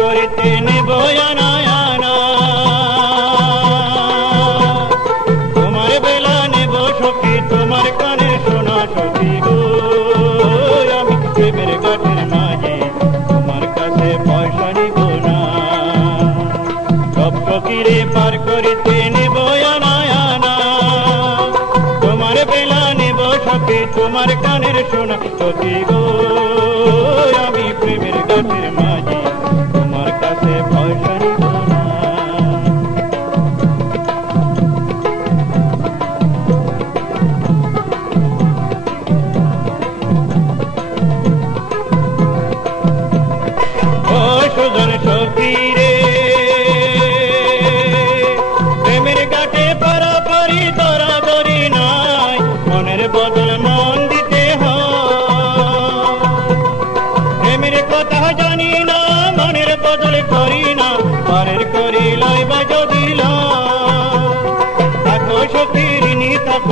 করিতে নেব আনা আনা তোমার বেলা নেব সখী তোমার কানে শোনা সখী গো আমি প্রেমের গাছের মাঝে তোমার কাছে পয়সা নিব না সব ফকিরে পার করিতে নেব আনা আনা তোমার বেলা নেব সখী তোমার কানের শোনা সখী গো আমি প্রেমের গাছের মাঝে তোমার কাছে পয়সা নিব না ও সুজন সখী রে প্রেমের ঘাটে পারাপারি দরাদরি নাই মনের বদল মন দিতে হয় প্রেমের কথা জানি না মনের বদল করি না পারের করি লইবা যদি থাকো সখী ঋণী থাকো